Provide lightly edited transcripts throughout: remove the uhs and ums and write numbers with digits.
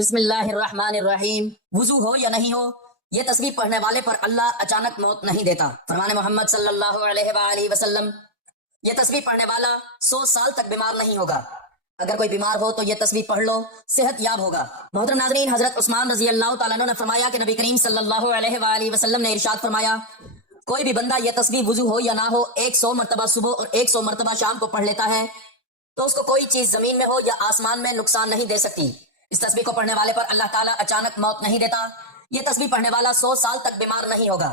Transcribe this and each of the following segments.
बिस्मिल्लाहिर्रहमानिर्रहीम। वुजू हो या नहीं हो, ये तस्बीह पढ़ने वाले पर अल्लाह अचानक मौत नहीं देता। फरमाने मोहम्मद सल्लल्लाहु अलैहि वसल्लम, ये तस्बीह पढ़ने वाला 100 साल तक बीमार नहीं होगा। अगर कोई बीमार हो तो ये तस्बीह पढ़ लो, सेहत याब होगा। मोहतरम नाज़रीन, हजरत उस्मान रजी अल्लाह तआला अन्हु ने फरमाया कि नबी करीम सल्लल्लाहु अलैहि वसल्लम ने इरशाद फरमाया, कोई भी बंदा ये तस्बीह वुजू हो या ना हो 100 मरतबा सुबह और 100 मरतबा शाम को पढ़ लेता है तो उसको कोई चीज जमीन में हो या आसमान में नुकसान नहीं दे सकती। इस तस्बीह को पढ़ने वाले पर अल्लाह ताला अचानक मौत नहीं देता। ये तस्बीह पढ़ने वाला 100 साल तक बीमार नहीं होगा,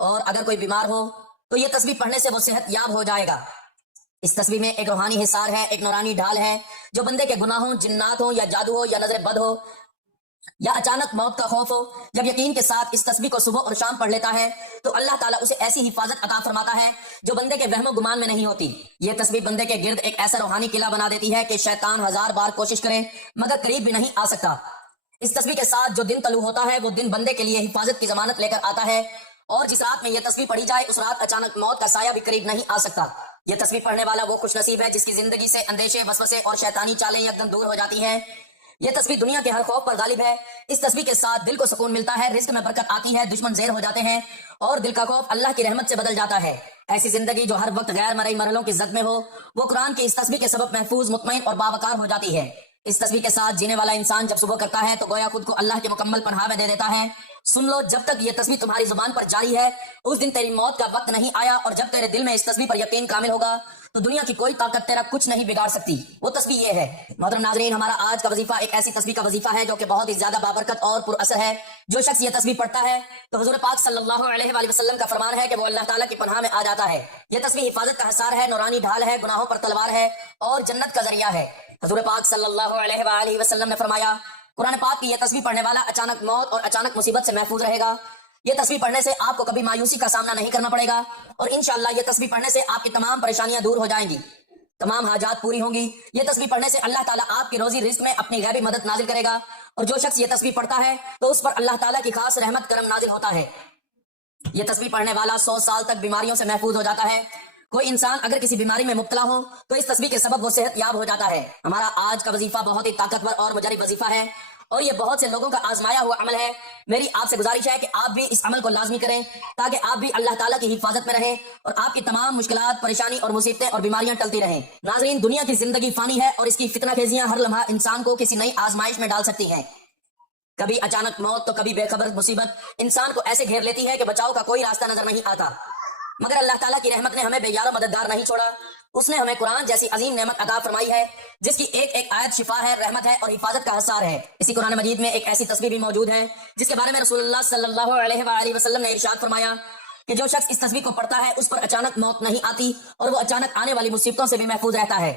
और अगर कोई बीमार हो तो ये तस्बीह पढ़ने से वो सेहत याब हो जाएगा। इस तस्बीह में एक रूहानी हिसार है, एक नूरानी ढाल है, जो बंदे के गुनाह हो, जिन्नात हो या जादू हो या नजर बद हो या अचानक मौत का खौफ हो, जब यकीन के साथ इस तस्बीह को सुबह और शाम पढ़ लेता है तो अल्लाह ताला उसे ऐसी हिफाजत अता फरमाता है जो बंदे के वहमो गुमान में नहीं होती। ये तस्बीह बंदे के गिर्द एक ऐसा रूहानी किला बना देती है कि शैतान 1000 बार कोशिश करे मगर करीब भी नहीं आ सकता। इस तस्बीह के साथ जो दिन तलू होता है वो दिन बंदे के लिए हिफाजत की जमानत लेकर आता है, और जिस रात में यह तस्बीह पढ़ी जाए उस रात अचानक मौत का साया भी करीब नहीं आ सकता। यह तस्बीह पढ़ने वाला वो खुश नसीब है जिसकी जिंदगी से अंदेशे, वसवसे और शैतानी चालें यकदम दूर हो जाती हैं। यह तस्बीह दुनिया के हर खौफ पर गालिब है। इस तस्बीह के साथ दिल को सुकून मिलता है, रिज्क में बरकत आती है, दुश्मन ज़ेर हो जाते हैं और दिल का खौफ अल्लाह की रहमत से बदल जाता है। ऐसी जिंदगी जो हर वक्त गैर मरई मरहलों की जद में हो, वो कुरान की इस तस्बीह के सबब महफूज, मुतमईन और बावकार हो जाती है। इस तस्बीह के साथ जीने वाला इंसान जब सुबह करता है तो गोया खुद को अल्लाह के मुकम्मल पनाह में दे देता है। सुन लो, जब तक ये तस्बीह तुम्हारी जुबान पर जारी है उस दिन तेरी मौत का वक्त नहीं आया, और जब तेरे दिल में इस तस्बीह पर यकीन कामिल होगा तो दुनिया की कोई ताकत तेरा कुछ नहीं बिगाड़ सकती। वो तस्बीह ये है। मोहतरम नाज़रीन, हमारा आज का वजीफा एक ऐसी तस्बीह का वजीफा है जो कि बहुत ही ज्यादा बाबरकत और पुरअसर है। जो शख्स ये तस्बीह पढ़ता है तो हुजूर पाक सल्लल्लाहु अलैहि वसल्लम का फरमान है कि वो अल्लाह ताला की पनाह में आ जाता है। यह तस्बीह हिफाजत का हिसार है, नूरानी ढाल है, गुनाहों पर तलवार है और जन्नत का जरिया है। हुजूर पाक सल्लल्लाहु अलैहि वसल्लम ने फरमाया, कुरान पाक की यह तस्बीह पढ़ने वाला अचानक मौत और अचानक मुसीबत से महफूज रहेगा। यह तस्बीह पढ़ने से आपको कभी मायूसी का सामना नहीं करना पड़ेगा, और इंशाअल्लाह यह तस्बीह पढ़ने से आपकी तमाम परेशानियां दूर हो जाएंगी, तमाम हाजात पूरी होंगी। यह तस्बीह पढ़ने से अल्लाह ताला आपकी रोजी रिज्क में अपनी गैबी मदद नाजिल करेगा, और जो शख्स यह तस्बीह पढ़ता है तो उस पर अल्लाह ताला की खास रहमत करम नाजिल होता है। यह तस्बीह पढ़ने वाला 100 साल तक बीमारियों से महफूज हो जाता है। कोई इंसान अगर किसी बीमारी में मुब्तला हो तो इस तस्बीह के सबब वो सेहत याब हो जाता है। हमारा आज का वजीफा बहुत ही ताकतवर और मुजरिब वजीफा है, और ये बहुत से लोगों का आजमाया हुआ अमल है। मेरी आपसे गुजारिश है कि आप भी इस अमल को लाजमी करें ताकि आप भी अल्लाह ताला की हिफाजत में रहें और आपकी तमाम मुश्किलात, परेशानी और मुसीबतें और बीमारियां टलती रहें। नाज़रीन, दुनिया की जिंदगी फानी है और इसकी फितनाखेजियां हर लम्हा इंसान को किसी नई आजमाइश में डाल सकती हैं। कभी अचानक मौत तो कभी बेखबर मुसीबत इंसान को ऐसे घेर लेती है कि बचाव का कोई रास्ता नजर नहीं आता। मगर अल्लाह ताला की रहमत ने हमें बेयारो मददगार नहीं छोड़ा। उसने हमें कुरान जैसी अजीम नेमत अता फरमाई है जिसकी एक एक आयत शिफा है, रहमत है और हिफाजत का हिसार है। इसी कुरान मजीद में एक ऐसी तस्बीह भी मौजूद है जिसके बारे में रसूलुल्लाह सल्लल्लाहु अलैहि वसल्लम ने इरशाद फरमाया कि जो शख्स इस तस्बीह को पढ़ता है उस पर अचानक मौत नहीं आती और वो अचानक आने वाली मुसीबतों से भी महफूज रहता है।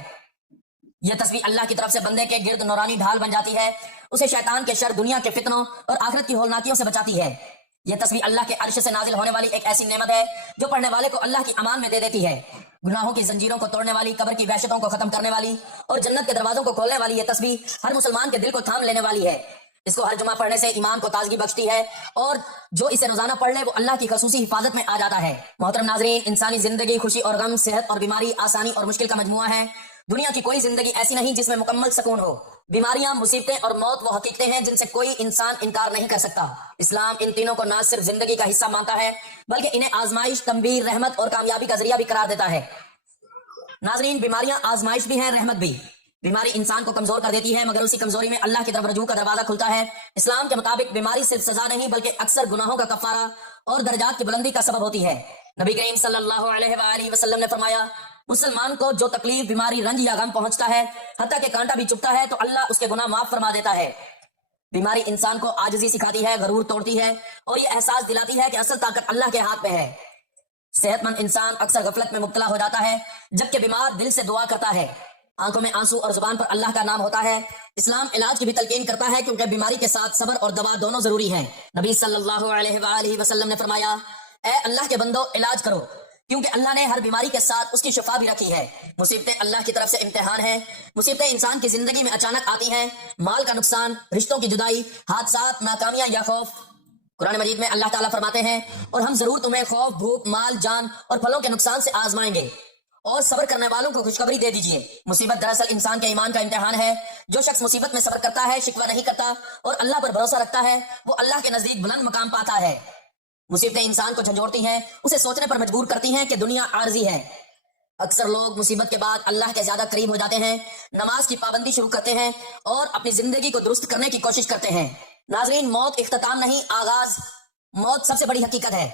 यह तस्बीह अल्लाह की तरफ से बंदे के गिर्द नूरानी ढाल बन जाती है, उसे शैतान के शर, दुनिया के फितनों और आखिरत की होलनाकियों से बचाती है। यह तस्बीह अल्लाह के अर्श से नाजिल होने वाली एक ऐसी नेमत है जो पढ़ने वाले को अल्लाह की अमान में दे देती है। गुनाहों की जंजीरों को तोड़ने वाली, कब्र की वहशतों को खत्म करने वाली और जन्नत के दरवाजों को खोलने वाली यह तस्बीह हर मुसलमान के दिल को थाम लेने वाली है। इसको हर जुमा पढ़ने से ईमान को ताजगी बख्शती है, और जो इसे रोजाना पढ़ ले वो अल्लाह की खसूसी हिफाजत में आ जाता है। मोहतरम नाज़रीन, इंसानी जिंदगी खुशी और गम, सेहत और बीमारी, आसानी और मुश्किल का मजमुआ है। दुनिया की कोई जिंदगी ऐसी नहीं जिसमें मुकम्मल सुकून हो। बीमारियां, मुसीबतें और मौत वो हकीकतें हैं जिनसे कोई इंसान इनकार नहीं कर सकता। इस्लाम इन तीनों को न सिर्फ जिंदगी का हिस्सा मानता है बल्कि इन्हें आजमाइश, तंबीर, रहमत और कामयाबी का जरिया भी करार देता है। नाज़रीन, बीमारियां आजमाइश भी हैं, रहमत भी। बीमारी इंसान को कमजोर कर देती है मगर उसी कमजोरी में अल्लाह की तरफ रजू का दरवाजा खुलता है। इस्लाम के मुताबिक बीमारी सिर्फ सजा नहीं बल्कि अक्सर गुनाहों का कफारा और दर्जात की बुलंदी का सबब होती है। नबी करीम सल्लल्लाहु अलैहि वसल्लम ने फरमाया, मुसलमान को जो तकलीफ, बीमारी, रंज या गम पहुंचता है, हत्ता के कांटा भी चुभता है, तो अल्लाह उसके गुनाह माफ फरमा देता है। बीमारी इंसान को आजिज़ी सिखाती है, गरूर तोड़ती है और ये एहसास दिलाती है कि असल ताकत अल्लाह के हाथ में है। सेहतमंद इंसान अक्सर गफलत में मुब्तला हो जाता है, जबकि बीमार दिल से दुआ करता है। आंखों में आंसू और जुबान पर अल्लाह का नाम होता है। इस्लाम इलाज की भी तलकीन करता है क्योंकि बीमारी के साथ सब्र और दवा दोनों जरूरी हैं। नबी सल्लल्लाहु अलैहि वसल्लम ने फरमाया, ए अल्लाह के बंदो, इलाज करो क्योंकि अल्लाह ने हर बीमारी के साथ उसकी शिफा भी रखी है। मुसीबतें अल्लाह की तरफ से इम्तिहान है। मुसीबतें इंसान की जिंदगी में अचानक आती हैं, माल का नुकसान, रिश्तों की जुदाई, हादसात, नाकामियां या खौफ। कुरान मजीद में अल्लाह ताला फरमाते हैं, और हम जरूर तुम्हें खौफ, भूख, माल, जान और फलों के नुकसान से आजमाएंगे اور صبر کرنے والوں کو خوشخبری دے دیجئے۔ مصیبت دراصل انسان کے ایمان کا امتحان ہے۔ جو شخص مصیبت میں صبر کرتا ہے، شکوہ نہیں کرتا اور اللہ پر بھروسہ رکھتا ہے، وہ اللہ کے نزدیک بلند مقام پاتا ہے۔ مصیبتیں انسان کو جھنجھوڑتی ہیں، اسے سوچنے پر مجبور کرتی ہیں کہ دنیا عارضی ہے۔ اکثر لوگ مصیبت کے بعد اللہ کے زیادہ قریب ہو جاتے ہیں، نماز کی پابندی شروع کرتے ہیں اور اپنی زندگی کو درست کرنے کی کوشش کرتے ہیں۔ ناظرین، موت اختتام نہیں، آغاز۔ موت سب سے بڑی حقیقت ہے،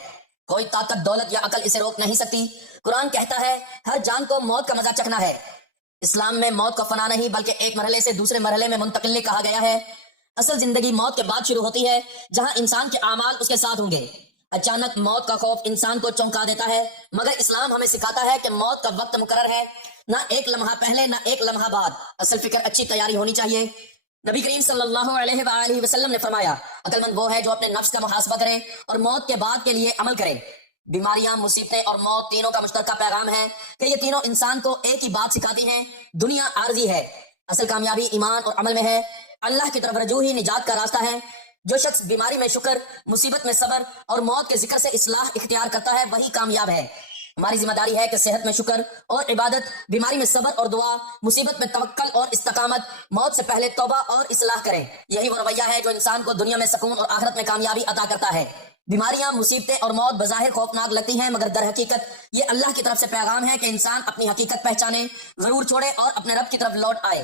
کوئی طاقت، دولت یا عقل اسے روک نہیں سکتی۔ قرآن کہتا ہے ہر جان کو موت کا مزہ چکھنا ہے۔ اسلام میں موت کو فنا نہیں بلکہ ایک مرحلے سے دوسرے مرحلے میں منتقلی کہا گیا ہے۔ اصل زندگی موت کے بعد شروع ہوتی ہے، جہاں انسان کے اعمال اس کے ساتھ ہوں گے۔ اچانک موت کا خوف انسان کو چونکا دیتا ہے، مگر اسلام ہمیں سکھاتا ہے کہ موت کا وقت مقرر ہے، نہ ایک لمحہ پہلے نہ ایک لمحہ بعد۔ اصل فکر اچھی تیاری ہونی چاہیے۔ نبی کریم صلی اللہ علیہ وآلہ وسلم نے فرمایا عقل مند وہ ہے جو اپنے نفس کا محاسبہ کرے اور موت کے بعد کے لیے عمل کرے۔ بیماریاں، مصیبتیں اور موت تینوں کا مشترکہ پیغام ہے کہ یہ تینوں انسان کو ایک ہی بات سکھاتی ہیں، دنیا عارضی ہے، اصل کامیابی ایمان اور عمل میں ہے۔ اللہ کی طرف رجوع ہی نجات کا راستہ ہے۔ جو شخص بیماری میں شکر، مصیبت میں صبر اور موت کے ذکر سے اصلاح اختیار کرتا ہے، وہی کامیاب ہے۔ ہماری ذمہ داری ہے کہ صحت میں شکر اور عبادت، بیماری میں صبر اور دعا، مصیبت میں توکل اور استقامت، موت سے پہلے توبہ اور اصلاح کریں۔ یہی وہ رویہ ہے جو انسان کو دنیا میں سکون اور آخرت میں کامیابی عطا کرتا ہے۔ بیماریاں، مصیبتیں اور موت بظاہر خوفناک لگتی ہیں، مگر در حقیقت یہ اللہ کی طرف سے پیغام ہے کہ انسان اپنی حقیقت پہچانے، غرور چھوڑے اور اپنے رب کی طرف لوٹ آئے۔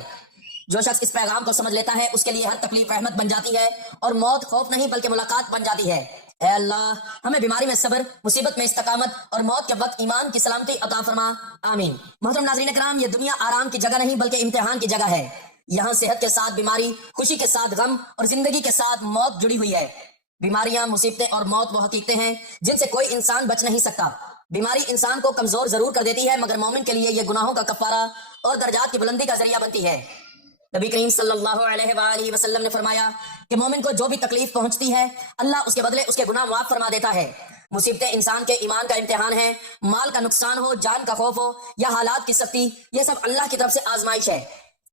جو شخص اس پیغام کو سمجھ لیتا ہے، اس کے لیے ہر تکلیف رحمت بن جاتی ہے اور موت خوف نہیں بلکہ ملاقات بن جاتی ہے۔ اے اللہ، ہمیں بیماری میں صبر، مصیبت میں استقامت اور موت کے وقت ایمان کی سلامتی عطا فرما، آمین۔ محترم ناظرین کرام، یہ دنیا آرام کی جگہ نہیں بلکہ امتحان کی جگہ ہے۔ یہاں صحت کے ساتھ بیماری، خوشی کے ساتھ غم اور زندگی کے ساتھ موت جڑی ہوئی ہے۔ بیماریاں، مصیبتیں اور موت وہ حقیقتیں ہیں جن سے کوئی انسان بچ نہیں سکتا۔ بیماری انسان کو کمزور ضرور کر دیتی ہے، مگر مومن کے لیے یہ گناہوں کا کفارہ اور درجات کی بلندی کا ذریعہ بنتی ہے۔ نبی کریم صلی اللہ علیہ وآلہ وسلم نے فرمایا کہ مومن کو جو بھی تکلیف پہنچتی ہے، اللہ اس کے بدلے اس کے گناہ معاف فرما دیتا ہے۔ مصیبتیں انسان کے ایمان کا امتحان ہیں، مال کا نقصان ہو، جان کا خوف ہو یا حالات کی سختی، یہ سب اللہ کی طرف سے آزمائش ہے۔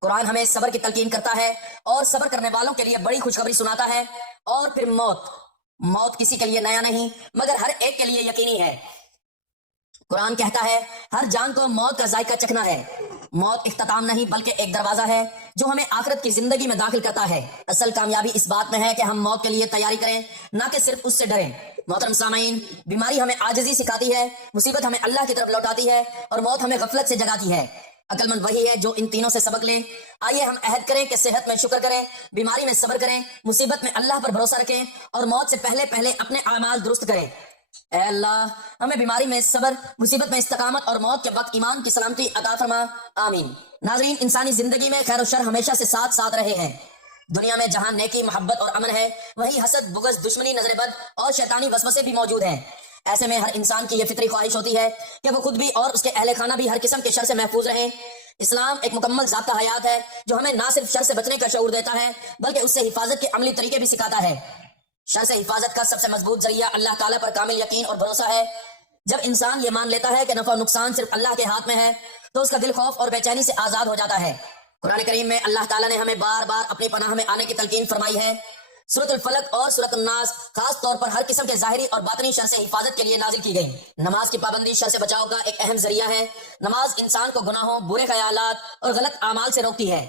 قرآن ہمیں صبر کی تلقین کرتا ہے اور صبر کرنے والوں کے لیے بڑی خوشخبری سناتا ہے۔ اور پھر موت کسی کے لیے نیا نہیں مگر ہر ایک کے لیے یقینی ہے۔ قرآن کہتا ہے ہر جان کو موت کا ذائقہ چکھنا ہے۔ موت اختتام نہیں بلکہ ایک دروازہ ہے جو ہمیں آخرت کی زندگی میں داخل کرتا ہے۔ اصل کامیابی اس بات میں ہے کہ ہم موت کے لیے تیاری کریں، نہ کہ صرف اس سے ڈریں۔ محترم سامعین، بیماری ہمیں عاجزی سکھاتی ہے، مصیبت ہمیں اللہ کی طرف لوٹاتی ہے اور موت ہمیں غفلت سے جگاتی ہے۔ عقل مند وہی ہے جو ان تینوں سے سبق لے۔ آئیے ہم عہد کریں کہ صحت میں شکر کریں، بیماری میں صبر کریں، مصیبت میں اللہ پر بھروسہ رکھیں اور موت سے پہلے اپنے اعمال درست کریں۔ اے اللہ، ہمیں بیماری میں صبر، مصیبت میں استقامت اور موت کے وقت ایمان کی سلامتی عطا فرما، آمین۔ ناظرین، انسانی زندگی میں خیر و شر ہمیشہ سے ساتھ ساتھ رہے ہیں۔ دنیا میں جہاں نیکی، محبت اور امن ہے، وہیں حسد، بغض، دشمنی، نظر بد اور شیطانی وسوسے بھی موجود ہیں۔ ایسے میں ہر انسان کی یہ فطری خواہش ہوتی ہے کہ وہ خود بھی اور اس کے اہل خانہ بھی ہر قسم کے شر سے محفوظ رہیں۔ اسلام ایک مکمل ضابطہ حیات ہے جو ہمیں نہ صرف شر سے بچنے کا شعور دیتا ہے بلکہ اس سے حفاظت کے عملی طریقے بھی سکھاتا ہے۔ شر سے حفاظت کا سب سے مضبوط ذریعہ اللہ تعالیٰ پر کامل یقین اور بھروسہ ہے۔ جب انسان یہ مان لیتا ہے کہ نفع و نقصان صرف اللہ کے ہاتھ میں ہے تو اس کا دل خوف اور بے چینی سے آزاد ہو جاتا ہے۔ قرآن کریم میں اللہ تعالیٰ نے ہمیں بار بار اپنی پناہ میں آنے کی تلقین فرمائی ہے۔ سورۃ الفلق اور سورۃ الناس خاص طور پر ہر قسم کے ظاہری اور باطنی شر سے حفاظت کے لیے نازل کی گئی۔ نماز کی پابندی شر سے بچاؤ کا ایک اہم ذریعہ ہے۔ نماز انسان کو گناہوں، برے خیالات اور غلط اعمال سے روکتی ہے۔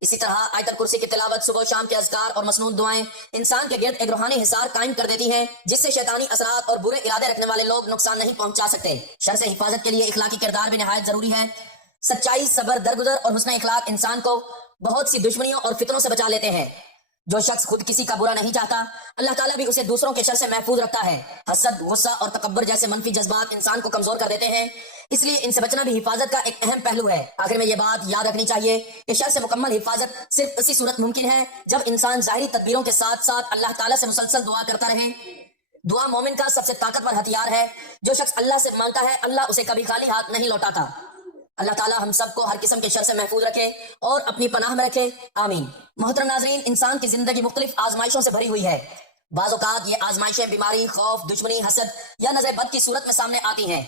اسی طرح آیت الکرسی کی تلاوت، صبح و شام کے اذکار اور مسنون دعائیں انسان کے گرد ایک روحانی حصار قائم کر دیتی ہیں جس سے شیطانی اثرات اور برے ارادے رکھنے والے لوگ نقصان نہیں پہنچا سکتے۔ شر سے حفاظت کے لیے اخلاقی کردار بھی نہایت ضروری ہے۔ سچائی، صبر، درگزر اور حسن اخلاق انسان کو بہت سی دشمنیوں اور فتنوں سے بچا لیتے ہیں۔ جو شخص خود کسی کا برا نہیں چاہتا، اللہ تعالیٰ بھی اسے دوسروں کے شر سے محفوظ رکھتا ہے۔ حسد، غصہ اور تکبر جیسے منفی جذبات انسان کو کمزور کر دیتے ہیں، اس لیے ان سے بچنا بھی حفاظت کا ایک اہم پہلو ہے۔ آخر میں یہ بات یاد رکھنی چاہیے کہ شر سے مکمل حفاظت صرف اسی صورت ممکن ہے جب انسان ظاہری تدبیروں کے ساتھ ساتھ اللہ تعالیٰ سے مسلسل دعا کرتا رہے۔ دعا مومن کا سب سے طاقتور ہتھیار ہے۔ جو شخص اللہ سے مانگتا ہے، اللہ اسے کبھی خالی ہاتھ نہیں لوٹاتا۔ اللہ تعالیٰ ہم سب کو ہر قسم کے شر سے محفوظ رکھے اور اپنی پناہ میں رکھے، آمین۔ محترم ناظرین، انسان کی زندگی مختلف آزمائشوں سے بھری ہوئی ہے۔ بعض اوقات یہ آزمائشیں بیماری، خوف، دشمنی، حسد یا نظر بد کی صورت میں سامنے آتی ہیں۔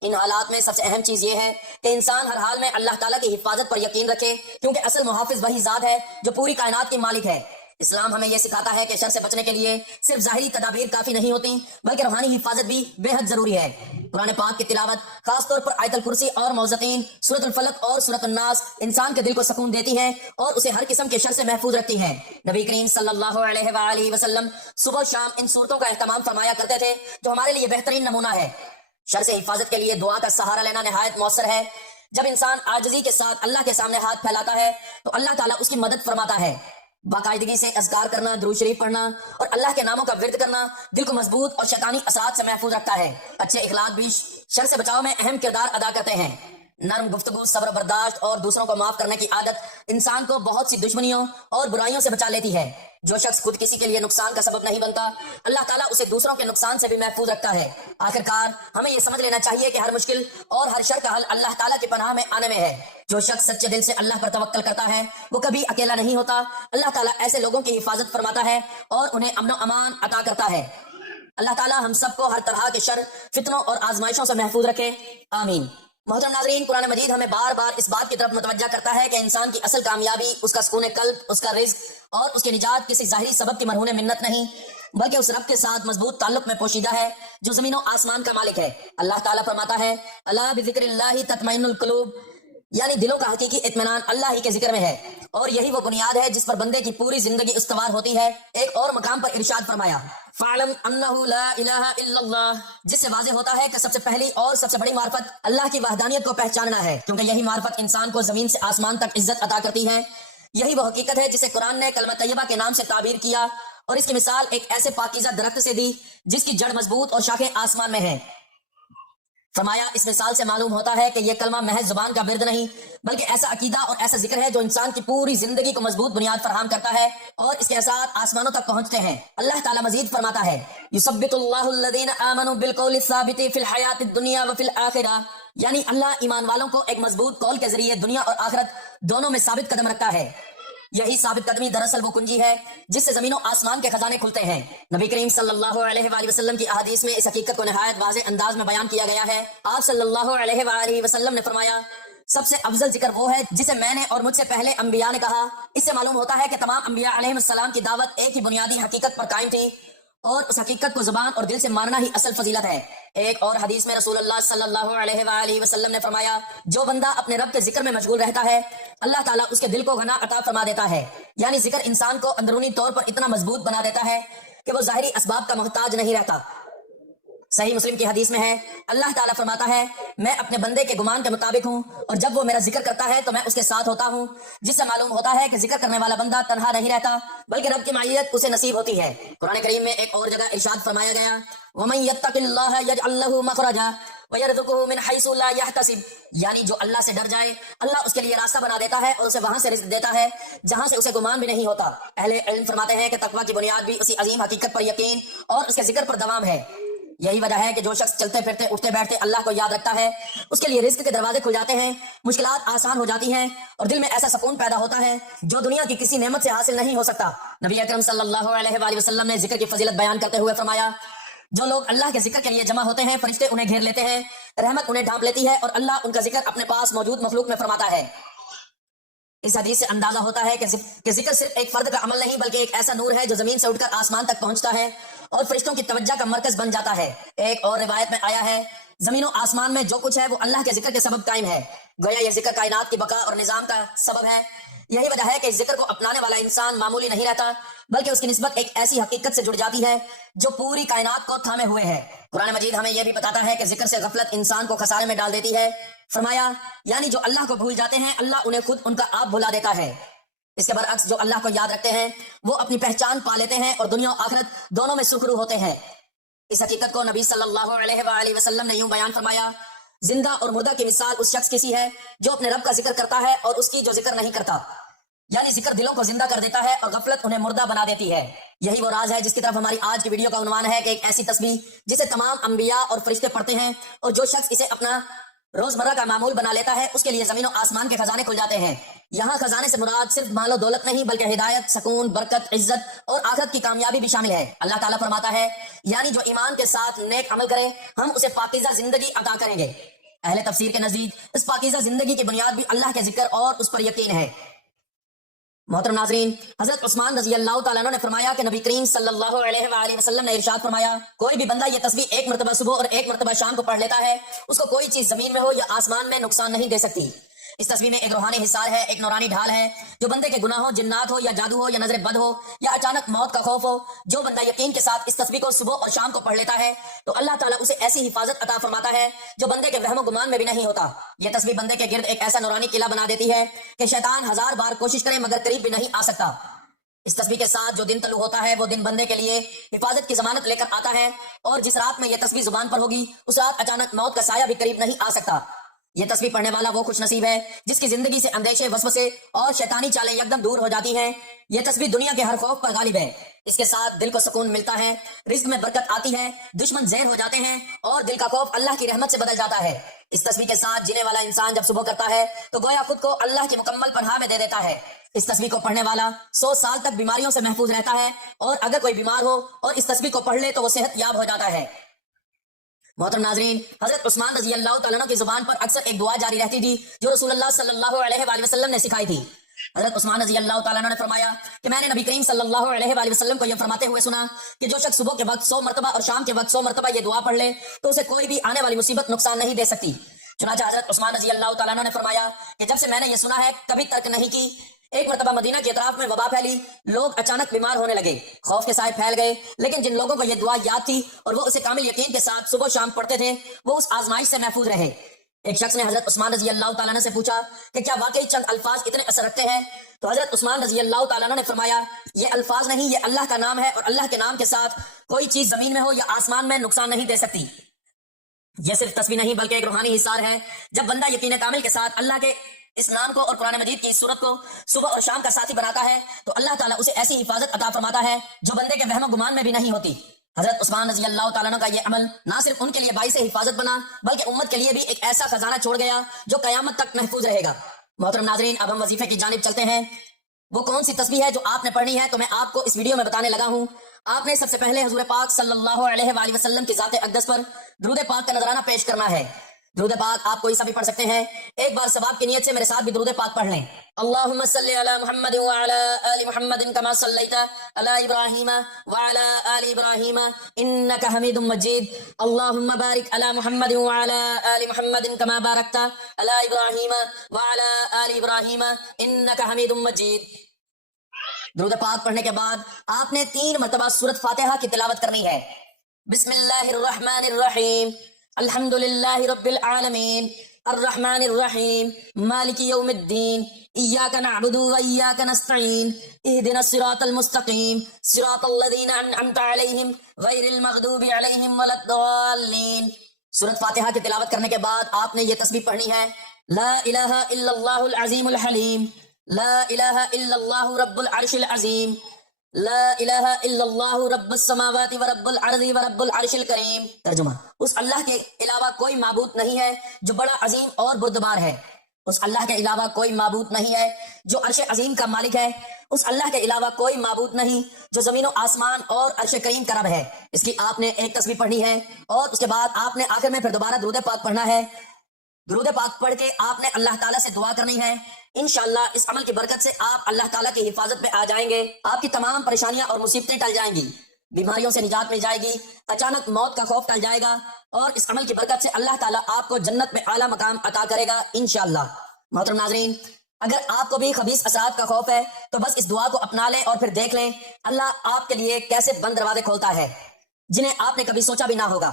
ان حالات میں سب سے اہم چیز یہ ہے کہ انسان ہر حال میں اللہ تعالیٰ کی حفاظت پر یقین رکھے، کیونکہ اصل محافظ وہی ذات ہے جو پوری کائنات کی مالک ہے۔ اسلام ہمیں یہ سکھاتا ہے کہ شر سے بچنے کے لیے صرف ظاہری تدابیر کافی نہیں ہوتی بلکہ روحانی حفاظت بھی بے حد ضروری ہے۔ قرآن پاک کی تلاوت خاص طور پر آیت الکرسی اور موزتین سورۃ الفلق اور سورۃ الناس انسان کے دل کو سکون دیتی ہیں اور اسے ہر قسم کے شر سے محفوظ رکھتی ہیں۔ نبی کریم صلی اللہ علیہ وآلہ وسلم صبح و شام ان صورتوں کا اہتمام فرمایا کرتے تھے جو ہمارے لیے بہترین نمونہ ہے۔ شر سے حفاظت کے لیے دعا کا سہارا لینا نہایت مؤثر ہے۔ جب انسان عاجزی کے ساتھ اللہ کے سامنے ہاتھ پھیلاتا ہے تو اللہ تعالیٰ اس کی مدد فرماتا ہے۔ باقاعدگی سے اذکار کرنا، درود شریف پڑھنا اور اللہ کے ناموں کا ورد کرنا دل کو مضبوط اور شیطانی اثرات سے محفوظ رکھتا ہے۔ اچھے اخلاق بھی شر سے بچاؤ میں اہم کردار ادا کرتے ہیں۔ نرم گفتگو، صبر و برداشت اور دوسروں کو معاف کرنے کی عادت انسان کو بہت سی دشمنیوں اور برائیوں سے بچا لیتی ہے۔ جو شخص خود کسی کے لیے نقصان کا سبب نہیں بنتا اللہ تعالیٰ اسے دوسروں کے نقصان سے بھی محفوظ رکھتا ہے۔ آخرکار ہمیں یہ سمجھ لینا چاہیے کہ ہر مشکل اور ہر شر کا حل اللہ تعالیٰ کی پناہ میں آنے میں ہے۔ جو شخص سچے دل سے اللہ پر توکل کرتا ہے وہ کبھی اکیلا نہیں ہوتا۔ اللہ تعالیٰ ایسے لوگوں کی حفاظت فرماتا ہے اور انہیں امن و امان عطا کرتا ہے۔ اللہ تعالیٰ ہم سب کو ہر طرح کے شر، فتنوں اور آزمائشوں سے محفوظ رکھے، آمین۔ محترم ناظرین، قرآن مجید ہمیں بار بار اس بات کی طرف متوجہ کرتا ہے کہ انسان کی اصل کامیابی اس کا سکون قلب، اس کا رزق اور اس کی نجات کسی ظاہری سبب کی مرہون منت نہیں بلکہ اس رب کے ساتھ مضبوط تعلق میں پوشیدہ ہے جو زمین و آسمان کا مالک ہے۔ اللہ تعالیٰ فرماتا ہے الا بذکر اللہ تطمئن القلوب، یعنی دلوں کا حقیقی اطمینان اللہ ہی کے ذکر میں ہے اور یہی وہ بنیاد ہے جس پر بندے کی پوری زندگی استوار ہوتی ہے۔ ایک اور مقام پر ارشاد فرمایا فَاعْلَمْ أَنَّهُ لَا إِلَهَ إِلَّا اللَّهُ، جس سے واضح ہوتا ہے کہ سب سے پہلی اور سب سے بڑی معرفت اللہ کی وحدانیت کو پہچاننا ہے، کیونکہ یہی معرفت انسان کو زمین سے آسمان تک عزت عطا کرتی ہے۔ یہی وہ حقیقت ہے جسے قرآن نے کلمہ طیبہ کے نام سے تعبیر کیا اور اس کی مثال ایک ایسے پاکیزہ درخت سے دی جس کی جڑ مضبوط اور شاخیں آسمان میں ہیں۔ فرمایا اس مثال سے معلوم ہوتا ہے کہ یہ کلمہ محض زبان کا ورد نہیں بلکہ ایسا عقیدہ اور ایسا ذکر ہے جو انسان کی پوری زندگی کو مضبوط بنیاد فراہم کرتا ہے اور اس کے اثرات آسمانوں تک پہنچتے ہیں۔ اللہ تعالیٰ مزید فرماتا ہے یثبت اللہ الذین آمنوا بالقول الثابت فی الحیات الدنیا وفی الآخرہ، یعنی اللہ ایمان والوں کو ایک مضبوط قول کے ذریعے دنیا اور آخرت دونوں میں ثابت قدم رکھتا ہے۔ یہی ثابت قدمی دراصل وہ کنجی ہے جس سے زمین و آسمان کے خزانے کھلتے ہیں۔ نبی کریم صلی اللہ علیہ وآلہ وسلم کی احادیث میں اس حقیقت کو نہایت واضح انداز میں بیان کیا گیا ہے۔ آپ صلی اللہ علیہ وآلہ وسلم نے فرمایا سب سے افضل ذکر وہ ہے جسے میں نے اور مجھ سے پہلے انبیاء نے کہا۔ اس سے معلوم ہوتا ہے کہ تمام انبیاء علیہ السلام کی دعوت ایک ہی بنیادی حقیقت پر قائم تھی اور اس حقیقت کو زبان اور دل سے ماننا ہی اصل فضیلت ہے۔ ایک اور حدیث میں رسول اللہ صلی اللہ علیہ وآلہ وسلم نے فرمایا جو بندہ اپنے رب کے ذکر میں مشغول رہتا ہے اللہ تعالیٰ اس کے دل کو غنا عطا فرما دیتا ہے، یعنی ذکر انسان کو اندرونی طور پر اتنا مضبوط بنا دیتا ہے کہ وہ ظاہری اسباب کا محتاج نہیں رہتا۔ صحیح مسلم کی حدیث میں ہے اللہ تعالیٰ فرماتا ہے میں اپنے بندے کے گمان کے مطابق ہوں اور جب وہ میرا ذکر کرتا ہے تو میں اس کے ساتھ ہوتا ہوں، جس سے معلوم ہوتا ہے کہ ذکر کرنے والا بندہ تنہا نہیں رہتا بلکہ رب کی معیت اسے نصیب ہوتی ہے۔ قرآن کریم میں ایک اور جگہ ارشاد فرمایا گیا وَمَن يَتَّقِ اللَّهَ يَجْعَل لَّهُ مَخْرَجًا وَيَرْزُقْهُ مِنْ حَيْثُ لَا يَحْتَسِبُ، یعنی جو اللہ سے ڈر جائے اللہ اس کے لیے راستہ بنا دیتا ہے اور اسے وہاں سے رزق دیتا ہے جہاں سے اسے گمان بھی نہیں ہوتا۔ اہل علم فرماتے ہیں کہ تقویٰ کی بنیاد بھی اسی عظیم حقیقت پر یقین اور اس کے ذکر پر دوام ہے۔ یہی وجہ ہے کہ جو شخص چلتے پھرتے اٹھتے بیٹھتے اللہ کو یاد رکھتا ہے اس کے لیے رزق کے دروازے کھل جاتے ہیں، مشکلات آسان ہو جاتی ہیں اور دل میں ایسا سکون پیدا ہوتا ہے جو دنیا کی کسی نعمت سے حاصل نہیں ہو سکتا۔ نبی اکرم صلی اللہ علیہ وآلہ وسلم نے ذکر کی فضیلت بیان کرتے ہوئے فرمایا جو لوگ اللہ کے ذکر کے لیے جمع ہوتے ہیں فرشتے انہیں گھیر لیتے ہیں، رحمت انہیں ڈھانپ لیتی ہے اور اللہ ان کا ذکر اپنے پاس موجود مخلوق میں فرماتا ہے۔ اس حدیث سے اندازہ ہوتا ہے کہ ذکر صرف ایک فرد کا عمل نہیں بلکہ ایک ایسا نور ہے جو زمین سے اٹھ کر آسمان تک پہنچتا ہے اور فرشتوں کی توجہ کا مرکز بن جاتا ہے۔ ایک اور روایت میں آیا ہے زمین و آسمان میں جو کچھ ہے وہ اللہ کے ذکر کے سبب قائم ہے، گویا یہ ذکر کائنات کی بقا اور نظام کا سبب ہے۔ یہی وجہ ہے کہ اس ذکر کو اپنانے والا انسان معمولی نہیں رہتا بلکہ اس کی نسبت ایک ایسی حقیقت سے جڑ جاتی ہے جو پوری کائنات کو تھامے ہوئے ہے۔ قرآن مجید ہمیں یہ بھی بتاتا ہے کہ ذکر سے غفلت انسان کو خسارے میں ڈال دیتی ہے۔ فرمایا یعنی جو اللہ کو بھول جاتے ہیں اللہ انہیں خود ان کا آپ بھلا دیتا ہے۔ اس کے برعکس جو اللہ کو یاد رکھتے ہیں وہ اپنی پہچان پا لیتے ہیں اور دنیا و آخرت دونوں میں سرخرو ہوتے ہیں۔ اس حقیقت کو نبی صلی اللہ علیہ وآلہ وسلم نے یوں بیان فرمایا زندہ اور مردہ کی مثال اس شخص کی سی ہے جو اپنے رب کا ذکر کرتا ہے اور اس کی جو ذکر نہیں کرتا، یعنی ذکر دلوں کو زندہ کر دیتا ہے اور غفلت انہیں مردہ بنا دیتی ہے۔ یہی وہ راز ہے جس کی طرف ہماری آج کی ویڈیو کا عنوان ہے کہ ایک ایسی تسبیح جسے تمام انبیاء اور فرشتے پڑھتے ہیں اور جو شخص اسے اپنا روزمرہ کا معمول بنا لیتا ہے اس کے لیے زمین و آسمان کے خزانے کھل جاتے ہیں۔ یہاں خزانے سے مراد صرف مال و دولت نہیں بلکہ ہدایت، سکون، برکت، عزت اور آخرت کی کامیابی بھی شامل ہے۔ اللہ تعالیٰ فرماتا ہے یعنی جو ایمان کے ساتھ نیک عمل کرے ہم اسے پاکیزہ زندگی عطا کریں گے۔ اہل تفسیر کے نزدیک اس پاکیزہ زندگی کی بنیاد بھی اللہ کے ذکر اور اس پر یقین ہے۔ मोहतरम नाजरीन, हजरत उस्मान रजी अल्लाह तआला अन्हु ने फरमाया कि नबी करीम सल्लल्लाहु अलैहि वसल्लम ने इरशाद फरमाया, कोई भी बंदा ये तस्बीह एक मरतबा सुबह और एक मरतबा शाम को पढ़ लेता है, उसको कोई चीज जमीन में हो या आसमान में नुकसान नहीं दे सकती। इस तस्बीह में एक रूहानी हिसार है, एक नूरानी ढाल है। जो बंदे के गुनाह हो, जिन्नात हो या जादू हो या नजर बद हो या अचानक मौत का खौफ हो, जो बंदा यकीन के साथ इस तस्बीह को सुबह और शाम को पढ़ लेता है तो अल्लाह ताला उसे ऐसी हिफाजत अता फरमाता है जो बंदे के वहमो गुमान में भी नहीं होता। यह तस्बीह बंदे के गिर्द एक ऐसा नूरानी किला बना देती है कि शैतान 1000 बार कोशिश करे मगर करीब भी नहीं आ सकता। इस तस्बीह के साथ जो दिन तलू होता है वो दिन बंदे के लिए हिफाजत की जमानत लेकर आता है, और जिस रात में यह तस्बीह जुबान पर होगी उस रात अचानक मौत का साया भी करीब नहीं आ सकता। यह तस्बीह पढ़ने वाला वो खुश नसीब है जिसकी जिंदगी से अंदेशे, वसवसे और शैतानी चालें एकदम दूर हो जाती हैं। यह तस्बीह दुनिया के हर खौफ पर गालिब है। इसके साथ दिल को सुकून मिलता है, रिज्क में बरकत आती है, दुश्मन ज़हर हो जाते हैं और दिल का खौफ अल्लाह की रहमत से बदल जाता है। इस तस्बीह के साथ जीने वाला इंसान जब सुबह करता है तो गोया खुद को अल्लाह की मुकम्मल पनाह में दे देता है। इस तस्बीह को पढ़ने वाला 100 साल तक बीमारियों से महफूज रहता है, और अगर कोई बीमार हो और इस तस्बीह को पढ़ ले तो वो सेहत याब हो जाता है। मोहतरम नाजरीन, हजरत उस्मान रजी अल्लाह तआला अन्हु की जुबान पर अक्सर एक दुआ जारी रहती थी जो रसूलुल्लाह सल्लल्लाहु अलैहि वसल्लम ने सिखाई थी। हजरत उस्मान रजी अल्लाह तआला अन्हु ने फरमाया कि मैंने नबी करीम सल्लल्लाहु अलैहि वसल्लम को यह फरमाते हुए सुना कि जो शख्स सुबह के वक्त 100 मरतबा और शाम के वक्त 100 मरतबा ये दुआ पढ़ ले तो उसे कोई भी आने वाली मुसीबत नुकसान नहीं दे सकती। चुनांचे हजरत उस्मान रजी अल्लाह तआला अन्हु ने फरमाया कि जब से मैंने ये सुना है कभी तर्क नहीं की। एक मरतबा मदीना के अतराफ में वबा फैली, लोग अचानक बीमार होने लगे, खौफ के साए फैल गए, लेकिन जिन लोगों को यह दुआ याद थी और वो उसे कामिल यकीन के साथ सुबह शाम पढ़ते थे वो उस आजमाइश से महफूज रहे। एक शख्स ने हजरत उस्मान रजी अल्लाह तआला अन्हु से पूछा कि क्या वाकई चंद अल्फाज इतने असर रखते हैं? तो हजरत उस्मान रजी अल्लाह तआला अन्हु ने फरमाया, ये अल्फाज नहीं, ये अल्लाह का नाम है, और अल्लाह के नाम के साथ कोई चीज जमीन में हो या आसमान में नुकसान नहीं दे सकती। यह सिर्फ तस्बीह नहीं बल्कि एक रूहानी हिसार है। जब बंदा यकीन कामिल के साथ अल्लाह के इस नाम को और कुरान मजीद की इस सूरत को सुबह और शाम का साथी बनाता है तो अल्लाह ताला उसे ऐसी हिफाजत अता फरमाता है जो बंदे के वहम गुमान में भी नहीं होती। हजरत उस्मान रजी अल्लाह तआला अन्हु का यह अमल ना सिर्फ उनके लिए बाइस हिफाजत बना बल्कि उम्मत के लिए भी एक ऐसा खजाना छोड़ गया जो कयामत तक महफूज रहेगा। मोहतरम नाजरीन, अब हम वजीफे की जानिब चलते हैं। वो कौन सी तस्बीह है जो आपने पढ़नी है तो मैं आपको इस वीडियो में बताने लगा हूँ। आपने सबसे पहले हुजूर पाक सल्लल्लाहु अलैहि वसल्लम की जाते अक़दस पर दुरूद पाक का नजराना पेश करना है। दुरूद पाक आप कोई सा भी पढ़ सकते हैं। एक बार सवाब की नियत से मेरे साथ भी दुरूद पाक पढ़ लें। अल्लाहुम्मा सल्लि अला मुहम्मद व अला आलि मुहम्मद कमा सल्लैता अला इब्राहीम व अला आलि इब्राहीम इन्नका हमीदुम मजीद। अल्लाहुम्मा बारिक अला मुहम्मद व अला आलि मुहम्मद कमा बारकता अला इब्राहीम व अला आलि इब्राहीम इन्नका हमीदुम मजीद। दुरूद पाक पढ़ने के बाद आपने 3 मरतबा सूरत फातिहा की तिलावत करनी है। बिस्मिल्लाहिर रहमानिर रहीम, अल्हम्दुलिल्लाहि रब्बिल आलमीन, अर्रहमानिर रहीम, मालिकी यौमिद्दीन, इय्याका नअबुदु व इय्याका नस्तईन, इहदिनस सिरातल मुस्तकीम, सिरातल लज़ीना अनअमता अलैहिम गैरिल मग़दूबि अलैहिम वलद्दाल्लीन। सूरत फातिहा की तिलावत करने के बाद आपने ये तस्बीह पढ़नी है। ला इलाहा इल्लल्लाहुल अज़ीमुल हलीम, ला इलाहा इल्लल्लाहु रब्बुल अर्शिल अज़ीम, ला इलाहा इल्लल्लाहु रब्बुस समावाति व रब्बुल अर्ज़ि व रब्बुल अर्शिल करीम। तर्जुमा, उस अल्लाह के अलावा कोई माबूद नहीं है जो बड़ा अजीम और बुर्दबार है। उस अल्लाह के अलावा कोई माबूद नहीं है जो अर्श अजीम का मालिक है। उस अल्लाह के अलावा कोई माबूद नहीं जो जमीन और आसमान और अर्श करीम का रब है। इसकी आपने एक तस्बीह पढ़नी है और उसके बाद आपने आखिर में फिर दोबारा दुरूद पाक पढ़ना है। दुरूद पाक पढ़ के आपने अल्लाह ताला से दुआ करनी है। इंशाअल्लाह इस अमल की बरकत से आप अल्लाह ताला की हिफाजत में आ जाएंगे। आपकी तमाम परेशानियां और मुसीबतें टल जाएंगी, बीमारियों से निजात मिल जाएगी, अचानक मौत का खौफ टल जाएगा, और इस अमल की बरकत से अल्लाह ताला आपको जन्नत में आला मकाम अता करेगा इंशाअल्लाह। मोहतरम नाज़रीन, अगर आपको भी खबीस असरात का खौफ है तो बस इस दुआ को अपना लें और फिर देख लें अल्लाह आपके लिए कैसे बंद दरवाजे खोलता है जिन्हें आपने कभी सोचा भी ना होगा।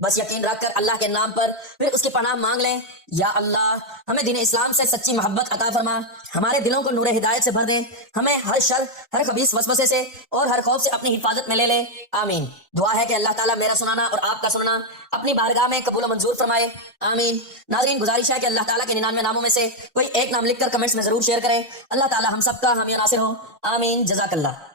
बस यकीन रखकर अल्लाह के नाम पर फिर उसकी पनाह मांग लें। या अल्लाह, हमें दीन इस्लाम से सच्ची मोहब्बत अता फरमा, हमारे दिलों को नूर हिदायत से भर दें, हमें हर शर, हर खबीस वसवसे से और हर खौफ से अपनी हिफाजत में ले ले। आमीन। दुआ है कि अल्लाह ताला मेरा सुनाना और आपका सुनना अपनी बारगाह में कबूल मंजूर फरमाए। आमीन। नाज़रीन, गुजारिश है कि अल्लाह ताला के 99 नामों में से कोई एक नाम लिखकर कमेंट्स में जरूर शेयर करें। अल्लाह ताला हम सबका हामी नासिर हो। आमीन। जज़ाकल्लाह।